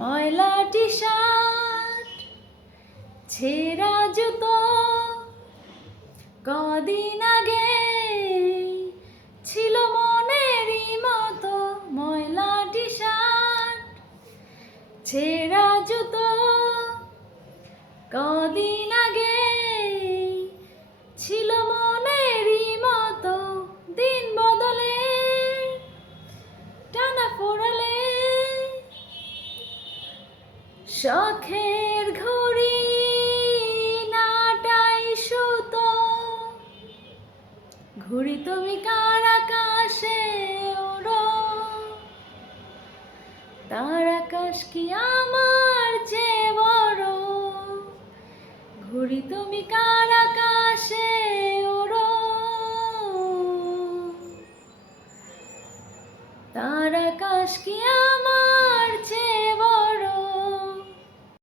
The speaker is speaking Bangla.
ময়লা টি শার্ট, ছেঁড়া জুতো, কদিন আগে ছিল মনেরই মতো। ময়লা টি শার্ট, ছেঁড়া জুতো, কদিন আগে ছিল মনেরই মতো। দিন বদলে টানা পড়ালে শখের ঘড়ি নাটাই সুতো। ঘুড়ি তুমি কার আকাশে ওড়ো, তার আকাশ কি আমার চেয়ে বড়। ঘুড়ি তুমি কার আকাশে ওড়ো, তার আকাশ কি আমার